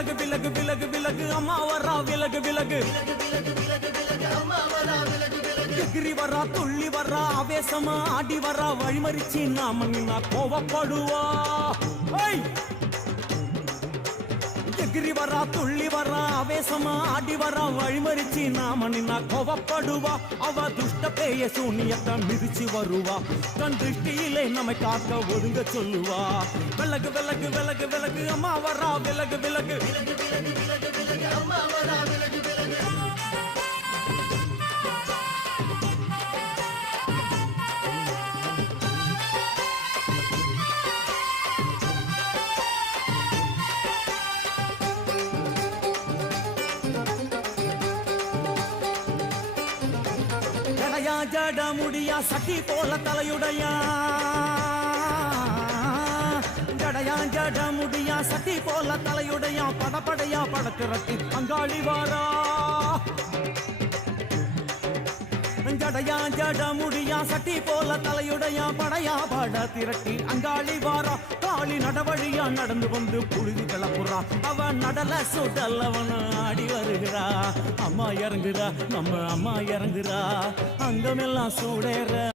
விலகு விலகு விலகு விலகு அம்மா வரா விலகு விலகு எகிரி வரா துள்ளி வரா ஆவேசமா ஆடி வரா வழிமறிச்சு நாம நின்னா கோவப்படுவா எகிரி வரா துள்ளி வரா ஆவேசமா ஆடி வரா வழிமறிச்சு நாம நின்னா கோவப்படுவா அவ துஷ்ட பேய சூனியத்தை மிதிச்சு வருவா தன் திருஷ்டியிலே நம்மை காக்க ஒதுங்க சொல்லுவா விலகு விலகு விலகு விலகு அம்மா வரா விலகு விலகு அம்மா வரா விலகு விலகு ஜட முடியா சட்டி போல தலையுடையா ஜடையா ஜட முடியா சட்டி போல தலையுடையா படப்படையா படத்திரட்டி அங்காளி வாரா ஜடையா ஜட முடியா சட்டி போல தலையுடையா படையா பட திரட்டி அங்காளி வாரா காளி நடவழியா நடந்து வந்து புழுதி கிளப்புறா அவ நடல சுடல் அவன் ஆடி வருகிறா அம்மா இறங்குறா நம்ம அம்மா இறங்குறா அங்கமெல்லாம் சூடேற